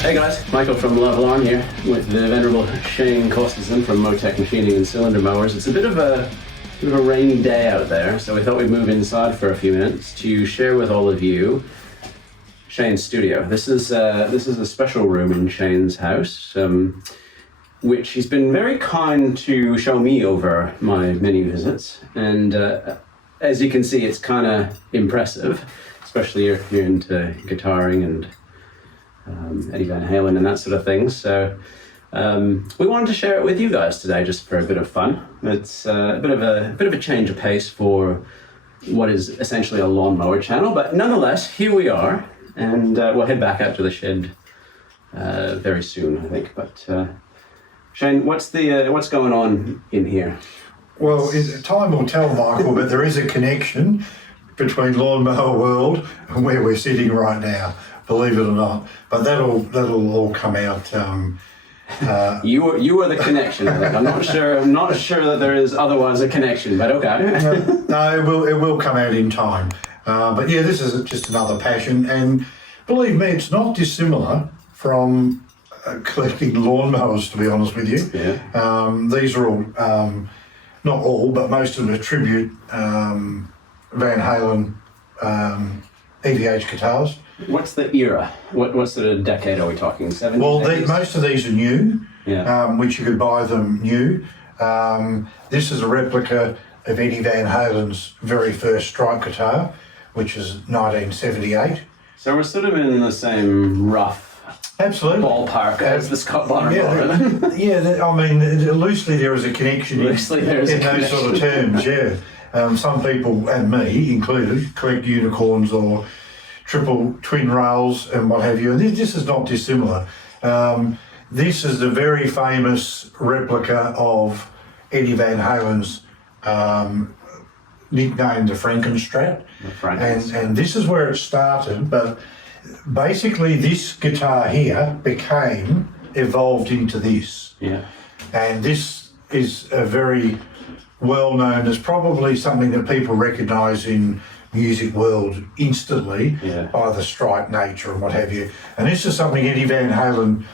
Hey guys, Michael from Larn here with the venerable Shane Kosteszyn from Moteck Machining and Cylinder Mowers. It's a bit of a rainy day out there, so we thought we'd move inside for a few minutes to share with all of you Shane's studio. This is a special room in Shane's house, which he's been very kind to show me over my many visits. And as you can see, it's kind of impressive, especially if you're into guitaring and Eddie Van Halen and that sort of thing. So we wanted to share it with you guys today, just for a bit of fun. It's a bit of a change of pace for what is essentially a lawnmower channel, but nonetheless, here we are, and we'll head back out to the shed very soon, I think. But Shane, what's going on in here? Well, time will tell, Michael, but there is a connection between Lawnmower World and where we're sitting right now, believe it or not. But that'll all come out. You are the connection. I think. I'm not sure that there is otherwise a connection, but okay. No, it will come out in time. But yeah, this is just another passion, and believe me, it's not dissimilar from collecting lawnmowers, to be honest with you. Yeah. These are all, not all, but most of them are tribute Van Halen EVH guitars. What's the era? What sort of decade are we talking? 70s? Well, most of these are new, yeah. Which you could buy them new. This is a replica of Eddie Van Halen's very first strike guitar, which is 1978. So we're sort of in the same rough Absolutely ballpark as the Scott Bonnar. I mean, loosely there is a connection in those sort of terms, yeah. Some people, and me included, collect unicorns or triple twin rails and what have you, and this is not dissimilar. This is the very famous replica of Eddie Van Halen's nicknamed the Frankenstrat, and this is where it started, but basically this guitar here evolved into this. Yeah. And this is a very well known, it's probably something that people recognise in music world instantly, yeah, by the strike nature and what have you. And this is something Eddie Van Halen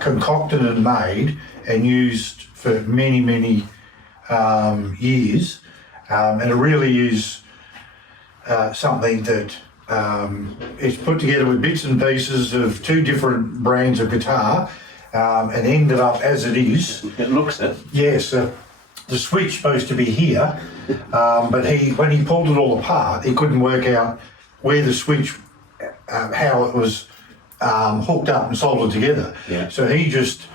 concocted and made and used for many, many years. And it really is something that it's put together with bits and pieces of two different brands of guitar, and ended up as it is. It looks it. Yes, the switch supposed to be here, but when he pulled it all apart, he couldn't work out where the switch, how it was hooked up and soldered together. Yeah. So he just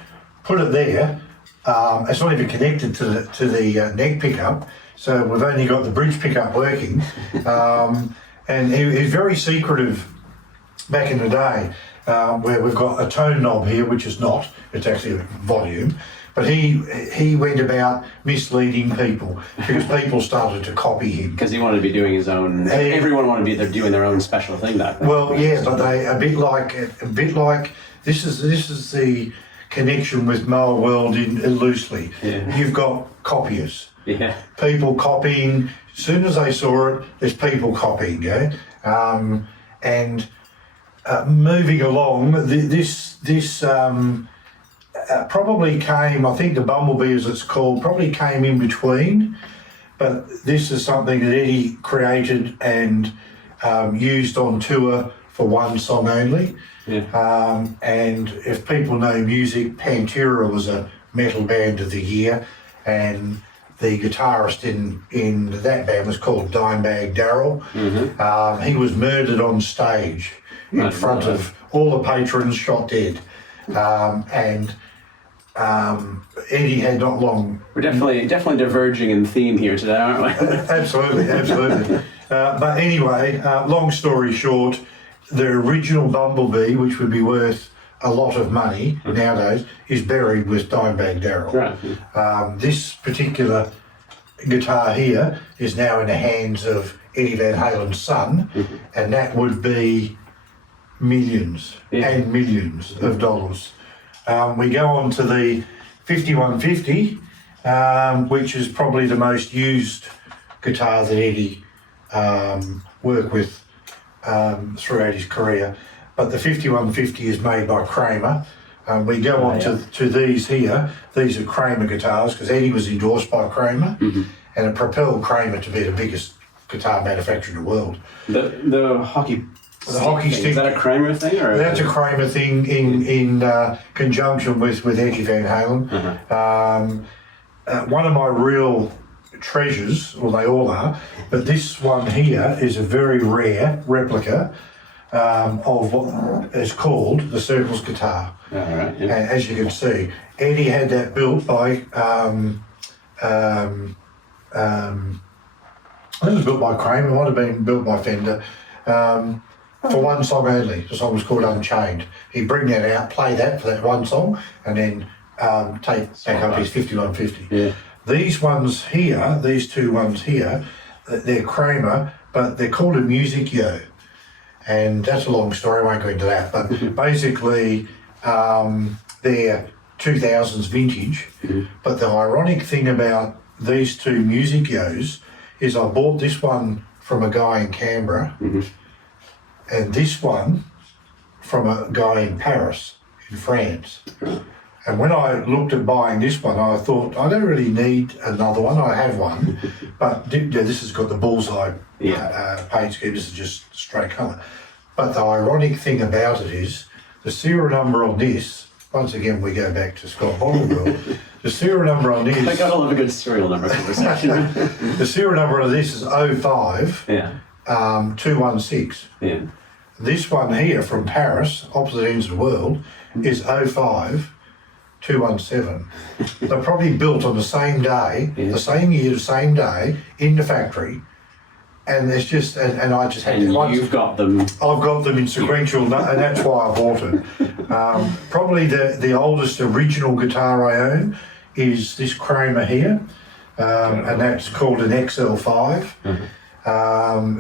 put it there. It's not even connected to the neck pickup, so we've only got the bridge pickup working. And he's very secretive back in the day, where we've got a tone knob here, which is not, it's actually a volume. But he went about misleading people because people started to copy him. Because he wanted to be doing his own, everyone wanted to be doing their own special thing back then. Well, yeah, but they a bit like this is the connection with Mower World loosely. Yeah. You've got copiers. Yeah. People copying. As soon as they saw it, there's people copying, yeah? And moving along, this probably came, I think the Bumblebee, as it's called, probably came in between, but this is something that Eddie created and used on tour for one song only. Yeah. And if people know music, Pantera was a metal band of the year, and the guitarist in that band was called Dimebag Darrell. Mm-hmm. He was murdered on stage in front of all the patrons, shot dead. And Eddie had not long. We're definitely diverging in theme here today, aren't we? Absolutely. But anyway, long story short, the original Bumblebee, which would be worth a lot of money nowadays, is buried with Dimebag Darrell. Right. This particular guitar here is now in the hands of Eddie Van Halen's son, and that would be millions and millions of dollars. We go on to the 5150, which is probably the most used guitar that Eddie worked with throughout his career. but the 5150 is made by Kramer. We go on to these here. These are Kramer guitars because Eddie was endorsed by Kramer, and it propelled Kramer to be the biggest guitar manufacturer in the world. The hockey stick, is that a Kramer thing? Or that's a Kramer thing in conjunction with Eddie Van Halen. One of my real treasures, well they all are, but this one here is a very rare replica of what is called the Circles guitar. Right, And as you can see, Eddie had that built by I think it was built by Kramer, it might have been built by Fender, for one song only. The song was called Unchained. He'd bring that out, play that for that one song, and then take back up his 5150. Yeah. These ones here, these two ones here, they're Kramer, but they're called a Music Yo. And that's a long story, I won't go into that, but basically they're 2000s vintage. But the ironic thing about these two Music Yos is I bought this one from a guy in Canberra and this one from a guy in Paris, in France. And when I looked at buying this one, I thought, I don't really need another one, I have one, but this has got the bullseye paint scheme, this is just straight colour. But the ironic thing about it is, the serial number on this, once again we go back to Scott Bonnar, the serial number on this... I got all of a good serial number conversation. The serial number of this is 05 216. Yeah. This one here from Paris, opposite ends of the world, is 05 217. They're probably built on the same day, the same year, the same day, in the factory. And there's just, and I just had to... You've got them. I've got them in sequential, and that's why I bought it. Probably the oldest original guitar I own is this Kramer here, and that's called an XL5.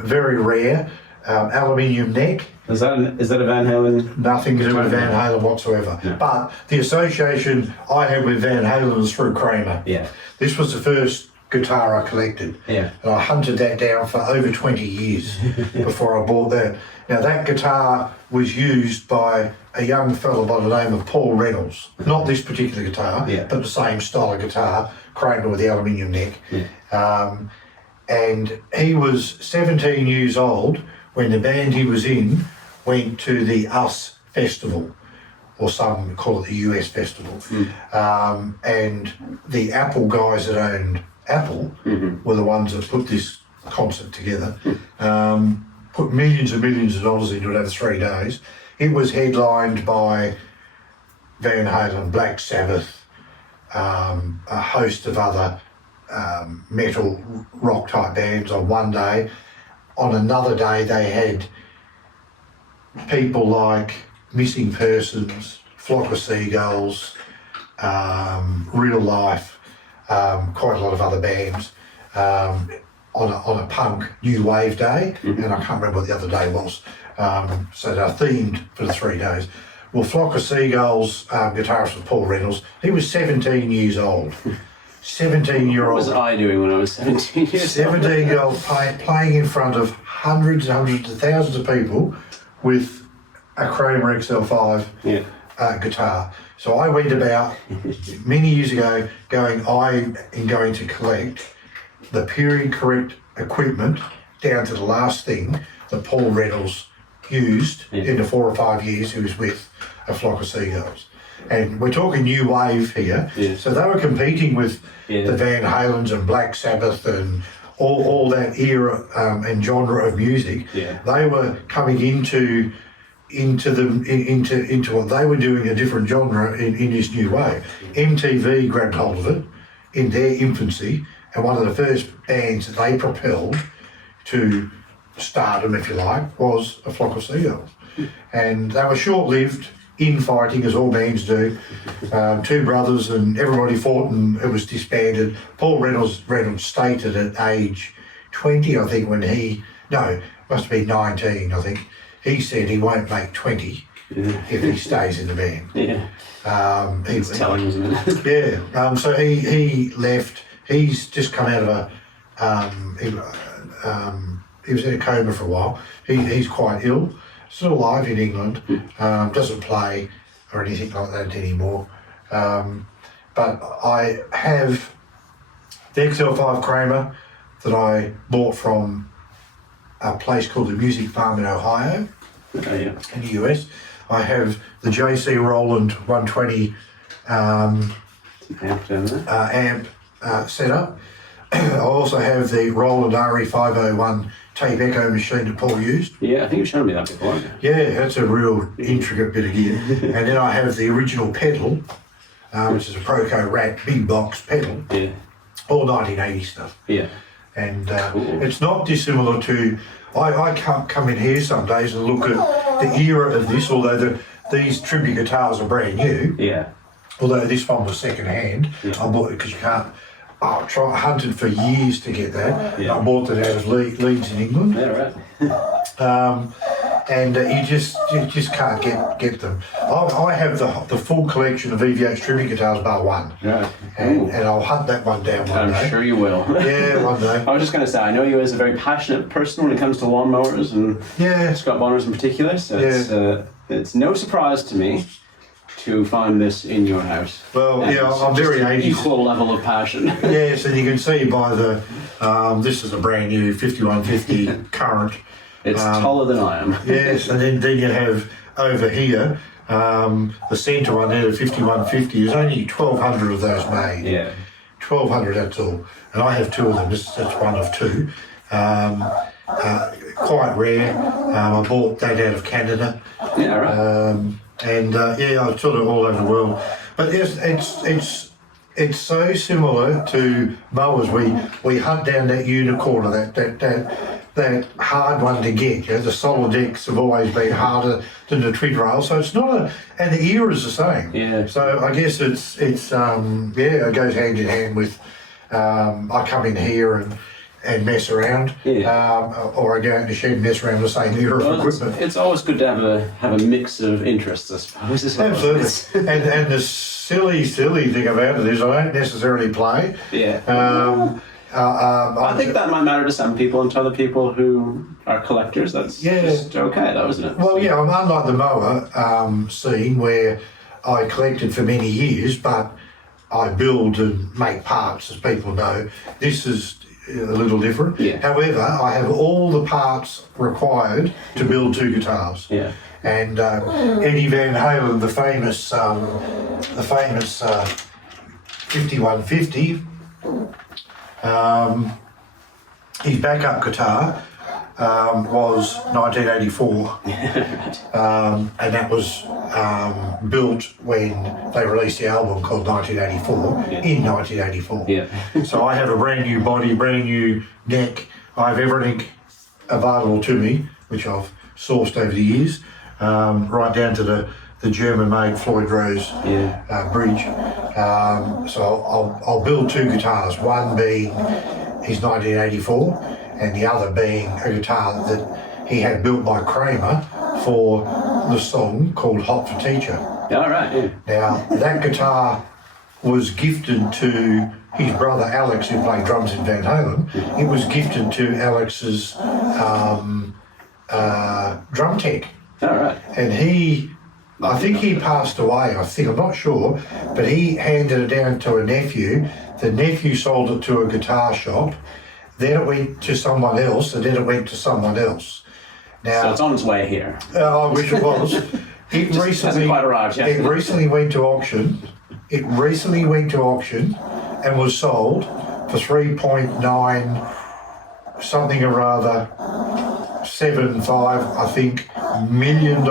Very rare, aluminium neck. Is that a Van Halen? Nothing to do with Van Halen whatsoever. Yeah. But the association I had with Van Halen was through Kramer. Yeah. This was the first guitar I collected. Yeah. And I hunted that down for over 20 years before I bought that. Now that guitar was used by a young fellow by the name of Paul Reynolds. Not this particular guitar, but the same style of guitar, Kramer with the aluminium neck. Yeah. And he was 17 years old when the band he was in went to the US Festival, or some call it the US Festival. And the Apple guys that owned Apple were the ones that put this concert together, put millions and millions of dollars into it over 3 days. It was headlined by Van Halen, Black Sabbath, a host of other metal rock type bands on one day. On another day they had people like Missing Persons, Flock of Seagulls, Real Life, quite a lot of other bands on a punk new wave day, and I can't remember what the other day was. So they're themed for the 3 days. Well, Flock of Seagulls guitarist was Paul Reynolds. He was 17 years old. 17-year-old. What was I doing when I was 17 years old? 17-year-old playing in front of hundreds and hundreds of thousands of people with a Kramer XL5 guitar. So I went about many years ago going, I am going to collect the period correct equipment down to the last thing that Paul Reynolds used in the 4 or 5 years he was with a Flock of Seagulls. And we're talking new wave here. So they were competing with the Van Halens and Black Sabbath and all that era and genre of music. They were coming into what they were doing, a different genre in this new wave. MTV grabbed hold of it in their infancy, and one of the first bands that they propelled to stardom, if you like, was a Flock of Seagulls. And they were short-lived, infighting as all bands do. 2 brothers and everybody fought and it was disbanded. Paul Reynolds stated at age 20, I think, must have been 19, I think. He said he won't make 20 if he stays in the band. He's telling, isn't it? So he left. He's just come out of he was in a coma for a while. He's quite ill. still alive in England, doesn't play or anything like that anymore. But I have the XL5 Kramer that I bought from a place called the Music Farm in Ohio, in the US. I have the JC Roland 120 amp set up. I also have the Roland RE501 tape echo machine that Paul used. Yeah, I think you've shown me that before. Yeah, that's a real intricate bit of gear. And then I have the original pedal, which is a Proco Rat big box pedal. Yeah. All 1980 stuff. Yeah. And Cool. it's not dissimilar to, I can't come in here some days and look at the era of this, although these tribute guitars are brand new. Yeah. Although this one was second hand. Yeah. I bought it because you can't, I hunted for years to get that. Yeah. I bought it out of Leeds in England. Yeah, right. And you just can't get them. I have the full collection of EVH tribute guitars bar one. Right. And I'll hunt that one down one day. I'm sure you will. Yeah, one day. I was just going to say, I know you as a very passionate person when it comes to lawnmowers and Yeah. Scott Bonnars in particular, so Yeah. it's no surprise to me to find this in your house. Well, And yeah, it's I'm just very an 80s. equal level of passion. Yes, and you can see by the, this is a brand new 5150 current. It's taller than I am. Yes, and then you have over here, the centre one there, the 5150, there's only 1,200 of those made. Yeah. 1,200, that's all. And I have two of them, that's one of two. Quite rare. I bought that out of Canada. Yeah, right. Yeah, I sort of all over the world. But yes, it's so similar to mowers. We hunt down that unicorn, that hard one to get. You know, the solid X have always been harder than the twin rail. So it's not and the ear is the same. Yeah. So I guess it goes hand in hand with. I come in here and mess around, or I go out in the shed and mess around the same era of equipment. It's always good to have a mix of interests, I suppose. Is what it is. Absolutely. and the silly thing about it is I don't necessarily play. Yeah. I think that might matter to some people, and to other people who are collectors, that's just okay, though, isn't it? Well, yeah, I'm unlike the mower scene where I collected for many years, but I build and make parts, as people know. This is a little different. Yeah. However, I have all the parts required to build two guitars. Yeah. And Eddie Van Halen, the famous 5150, his backup guitar was 1984, and that was built when they released the album called 1984 in 1984. Yeah. So I have a brand new body, brand new neck. I have everything available to me, which I've sourced over the years, right down to the German-made Floyd Rose bridge. So I'll build two guitars, one being his 1984 and the other being a guitar that he had built by Kramer for the song called Hot for Teacher. All right, yeah. Now, that guitar was gifted to his brother Alex, who played drums in Van Halen. It was gifted to Alex's drum tech. All right. And I think he passed away, I'm not sure, but he handed it down to a nephew. The nephew sold it to a guitar shop. Then it went to someone else, and then it went to someone else. Now, So it's on its way here. I wish it was. It Just hasn't quite arrived yet. It recently went to auction. It recently went to auction and was sold for 3.9 something or other, 7.5 I think $million,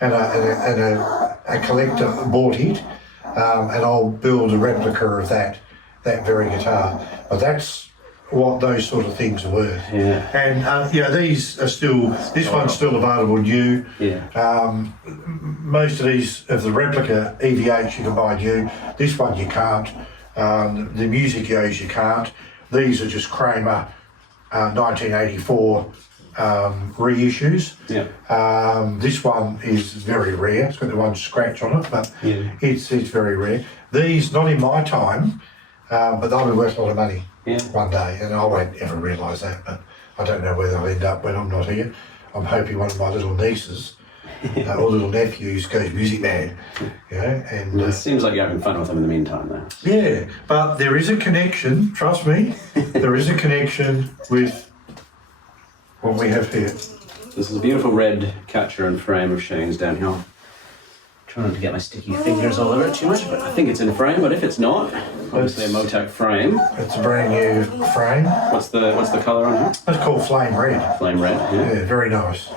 and a collector bought it, and I'll build a replica of that very guitar. But that's what those sort of things are worth. Yeah. And these are still, this one's still available new. Yeah. Most of these, of the replica EVH you can buy new. This one you can't. The Music Yos you can't. These are just Kramer 1984 reissues. Yeah. This one is very rare. It's got the one scratch on it, but it's very rare. These, not in my time, but they'll be worth a lot of money one day, and I won't ever realise that, but I don't know where they'll end up when I'm not here. I'm hoping one of my little nieces or little nephews goes music mad. You know, and Well, it seems like you're having fun with them in the meantime, though. yeah, but there is a connection. Trust me, there is a connection with what we have here. This is a beautiful red catcher and frame of Shane's down here. Trying not to get my sticky fingers all over it too much, but I think it's in frame. But if it's not, obviously a Moteck frame. It's a brand new frame. What's the colour on here? It's called Flame Red. Flame red. Yeah. Yeah, very nice.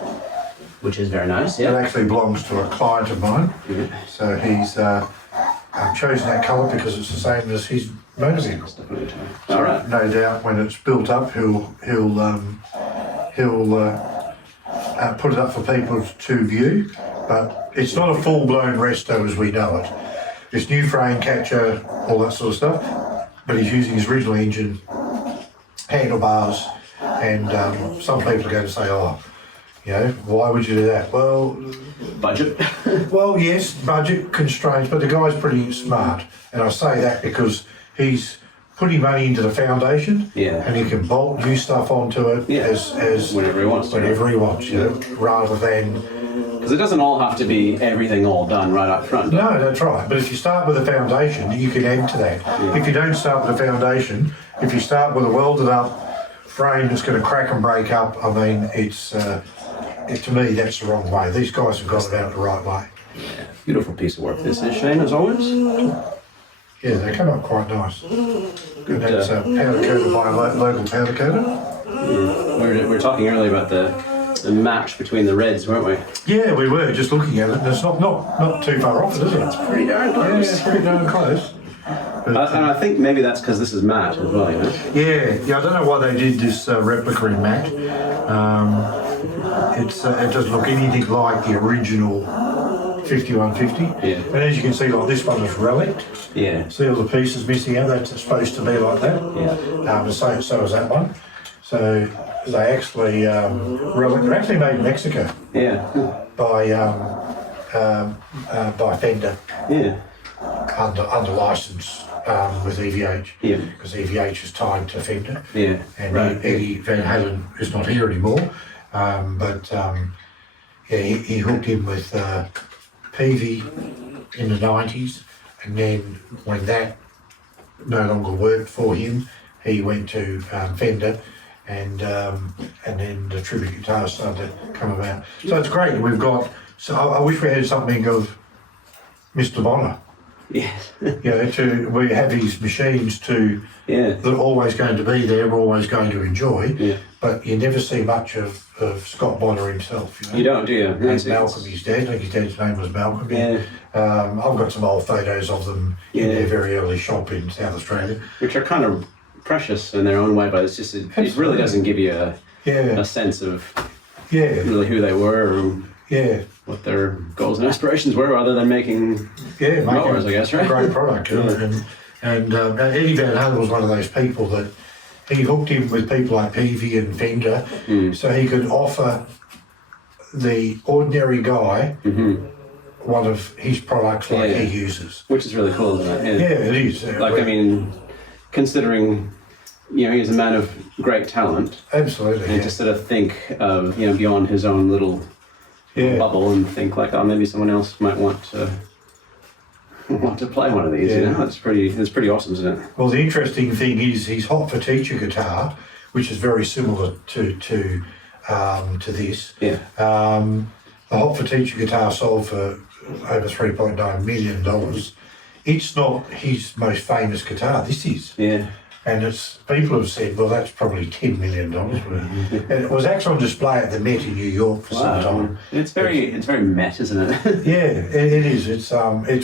Which is very nice. It Yeah. actually belongs to a client of mine. Yeah. So he's chosen that colour because it's the same as his motorcycle. All right. No doubt when it's built up, he'll put it up for people to view. But it's not a full-blown resto as we know it. It's new frame, catcher, all that sort of stuff. But he's using his original engine, handlebars, and some people are going to say, oh, you know, why would you do that? Well, Budget. well, yes, budget constraints, but the guy's pretty smart. And I say that because he's putting money into the foundation, Yeah. and he can bolt new stuff onto it Yeah. as Whenever he wants to. whenever he wants, you know, rather than... Because it doesn't all have to be everything all done right up front. No, that's right. But if you start with a foundation, you can add to that. Yeah. If you don't start with a foundation, if you start with a welded up frame that's going to crack and break up, I mean, to me, that's the wrong way. These guys have got it out the right way. Yeah. Beautiful piece of work this is, Shane, as always. Yeah, they come up quite nice. Good, That's powder coated by a local powder coater. We were talking earlier about the match between the reds, weren't we? Yeah, we were just looking at it, and it's not too far off it, is it? It's Pretty darn close. it's pretty darn close. But, And I think maybe that's because this is matte as well, you know? yeah, I don't know why they did this replica in matte. It doesn't look anything like the original 5150. Yeah. And as you can see, like this one is relic. Yeah. See all the pieces missing out? That's supposed to be like that. Yeah. So is that one. So they actually relic. They're actually made in Mexico Yeah. by Fender Yeah. under license with EVH. Yeah. Because EVH is tied to Fender. Yeah. And Right. Eddie Van Halen is not here anymore, yeah, he hooked in with PV in the 90s, and then when that no longer worked for him, he went to Fender, and then the tribute guitars started to come about. So it's great. We've got. So I wish we had something of Mr. Bonnar. Yes. You know, we have these machines Yeah. that are always going to be there, we're always going to enjoy, Yeah. but you never see much of Scott Bonnar himself. You know? You don't, do you? And Malcolm, his dad, I think his dad's name was Malcolm. Yeah. I've got some old photos of them in Yeah. their very early shop in South Australia. Which are kind of precious in their own way, but it's just it really Absolutely. doesn't give you a Yeah, sense of yeah, really who they were or yeah, what their goals and aspirations were, other than making yeah. Mowers, I guess, right? A great product. You know, and Eddie Van Halen was one of those people that he hooked in with people like Peavy and Fender, so he could offer the ordinary guy one of his products like Yeah. he uses. Which is really cool, isn't it? Yeah, it is. Like, I mean, considering, you know, he's a man of great talent, Absolutely. and Yeah. to sort of think of, you know, beyond his own little Yeah. bubble and think like, oh, maybe someone else might want to play one of these. You Yeah. know, it's pretty awesome, isn't it? Well, the interesting thing is his Hot for Teacher guitar, which is very similar to this. Yeah. The Hot for Teacher guitar sold for over $3.9 million. It's not his most famous guitar. This is. Yeah. And it's people have said, well, that's probably $10 million. And it was actually on display at the Met in New York for some time. It's very Met, isn't it? Yeah, it is. It's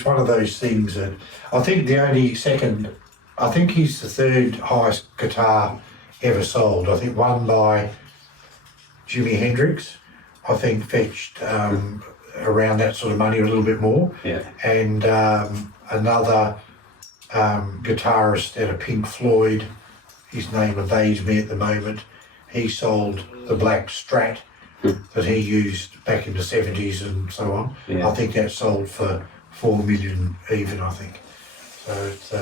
one of those things that I think I think he's the third highest guitar ever sold. I think one by Jimi Hendrix, I think fetched around that sort of money, a little bit more. Yeah. And another guitarist out of Pink Floyd, his name evades me at the moment, he sold the black Strat that he used back in the 70s and so on. Yeah. I think that sold for $4 million even, I think. So it's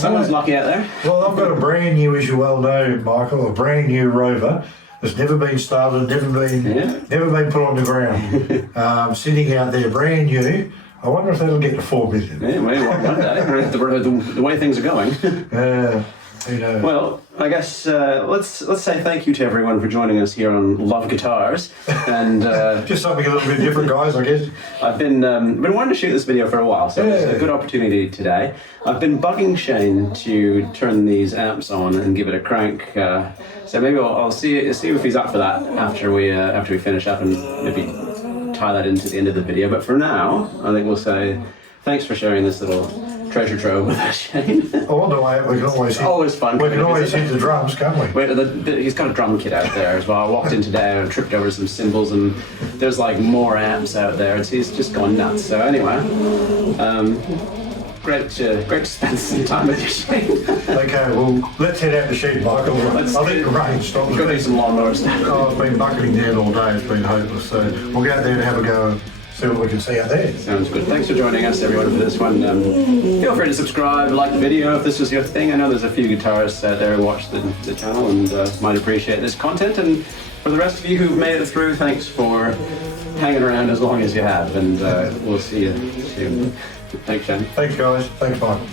Someone's lucky out there. well, I've got a brand new, as you well know, Michael, a brand new Rover It's never been started, never been put on the ground. Sitting out there brand new. I wonder if that'll get to 4 million. Yeah, well, one day, the way things are going. Who knows? Well, I guess let's say thank you to everyone for joining us here on Love Guitars, and just something a little bit different, guys. I guess I've been wanting to shoot this video for a while, so it's a good opportunity today. I've been bugging Shane to turn these amps on and give it a crank, so maybe I'll see if he's up for that after we finish up and maybe tie that into the end of the video. But for now, I think we'll say thanks for sharing this little treasure trove with us, Shane. Oh, no, we can always hit, always fun. We can always hit the drums, can't we? He's got a drum kit out there as well. I walked in today and tripped over some cymbals, and there's like more amps out there. He's just gone nuts. So anyway, great to spend some time with you, Shane. Okay, well, let's head out to shoot, Michael. I think the rain stopped. Go do some lawnmower stuff. Oh, it's been bucketing down all day. It's been hopeless. So we'll go out there and have a go and see what we can see out there. Sounds good. Thanks for joining us, everyone, for this one. Feel free to subscribe, like the video if this was your thing. I know there's a few guitarists out there who watch the channel and might appreciate this content. And for the rest of you who've made it through, thanks for hanging around as long as you have. And we'll see you soon. Thanks, Shane. Thanks, guys. Thanks, Michael.